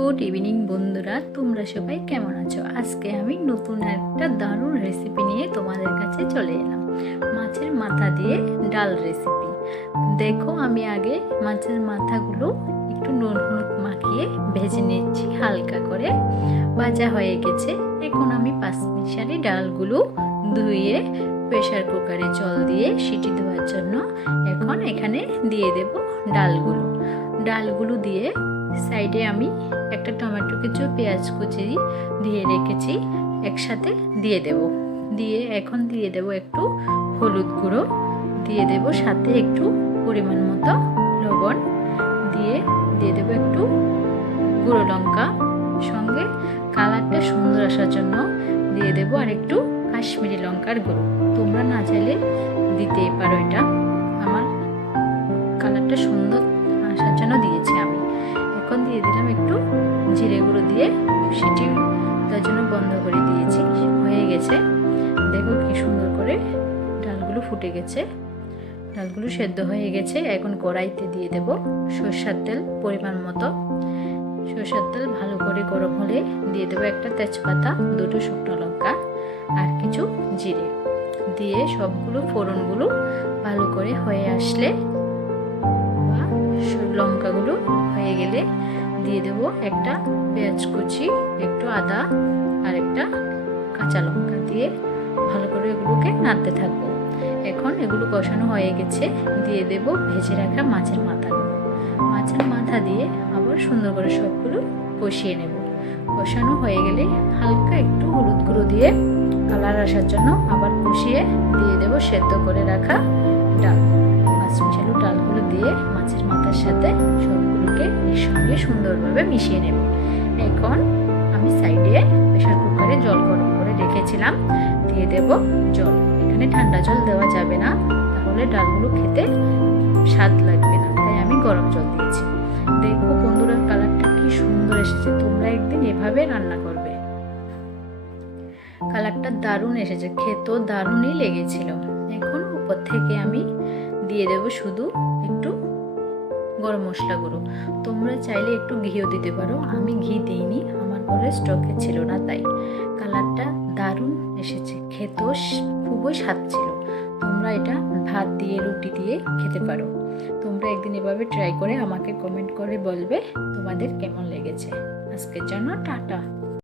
Good evening বন্ধুরা, তোমরা সবাই কেমন আছো? আজকে আমি নতুন একটা দারুণ রেসিপি নিয়ে তোমাদের কাছে চলে এলাম। মাছের মাথা দিয়ে ডাল রেসিপি। দেখো, আমি আগে মাছের মাথাগুলো একটু নুন হলুদ মাখিয়ে ভেজে নিচ্ছি। হালকা করে ভাজা হয়ে গেছে। এখন আমি পাঁচমিশালি ডালগুলো ধুয়ে প্রেসার কুকারে জল দিয়ে সিটি দেওয়ার জন্য এখন এখানে দিয়ে দেব ডালগুলো দিয়ে সাইডে আমি একটা টমেটো কুচি, পেঁয়াজ কুচি দিয়ে রেখেছি, একসাথে এখন দিয়ে দেব একটু হলুদ গুঁড়ো, দিয়ে দেব সাথে একটু পরিমাণ মতো লবণ, দিয়ে দেব একটু গুঁড়ো লঙ্কা, সঙ্গে কালারটা সুন্দর আসার জন্য দিয়ে দেব আর একটু কাশ্মীরি লঙ্কার গুঁড়ো। তোমরা না চাইলে দিতেই পারো, এটা আমার কালারটা সুন্দর আসার জন্য দিয়েছি আমি। এখন দিয়ে দিলাম একটু জিরে গুঁড়ো, দিয়ে সিটি তার জন্য বন্ধ করে দিয়েছি। হয়ে গেছে, দেখো কি সুন্দর করে ডালগুলো ফুটে গেছে, ডালগুলো সেদ্ধ হয়ে গেছে। এখন কড়াইতে দিয়ে দেব সরষের তেল পরিমাণ মতো। সরষের তেল ভালো করে গরম হলে দিয়ে দেবো একটা তেজপাতা, দুটো শুকনো লঙ্কা আর কিছু জিরে, দিয়ে সবগুলো ফোড়নগুলো ভালো করে হয়ে আসলে বা লঙ্কাগুলো হয়ে গেলে দিয়ে দেবো একটা পেঁয়াজ কুচি, একটু আদা আর একটা কাঁচা লঙ্কা, দিয়ে ভালো করে এগুলোকে নাড়তে থাকবো। এখন এগুলো কষানো হয়ে গেছে, দিয়ে দেব ভেজে রাখা মাছের মাথা দিয়ে আবার সুন্দর করে সবগুলো কষিয়ে নেব। কষানো হয়ে গেলে হালকা একটু হলুদ গুঁড়ো দিয়ে কালার আসার জন্য আবার কষিয়ে দিয়ে দেব সেদ্ধ করে রাখা ডাল। পাঁচমিশালি ডালগুলো দিয়ে মাছের মাথার সাথে সবগুলোকে এর সঙ্গে সুন্দরভাবে মিশিয়ে নেব। এখন আমি সাইডে প্রেসার কুকারে জল গরম করে রেখেছিলাম, দিয়ে দেব জল। এখানে ঠান্ডা জল দেওয়া যাবে না, তাহলে ডালগুলো খেতে স্বাদ লাগবে না, তাই আমি গরম জল দিয়েছি। দেখো বন্ধুরা, কালারটা কি সুন্দর এসেছে। তোমরা একদিন এভাবে রান্না করবে, কালারটা দারুণ এসেছে, খেতেও দারুণই লেগেছিল। এখন উপর থেকে আমি দিয়ে দেব শুধু একটু গরম মশলা গুঁড়ো। তোমরা চাইলে একটু ঘিও দিতে পারো, আমি ঘি দিইনি, আমার ঘরে স্টকে ছিল না, তাই কালারটা দারুণ এসেছে, খেতেও খুবই স্বাদ ছিল। তোমরা এটা ভাত দিয়ে, রুটি দিয়ে খেতে পারো। তোমরা একদিন এভাবে ট্রাই করে আমাকে কমেন্ট করে বলবে তোমাদের কেমন লেগেছে। আজকের জন্য টাটা।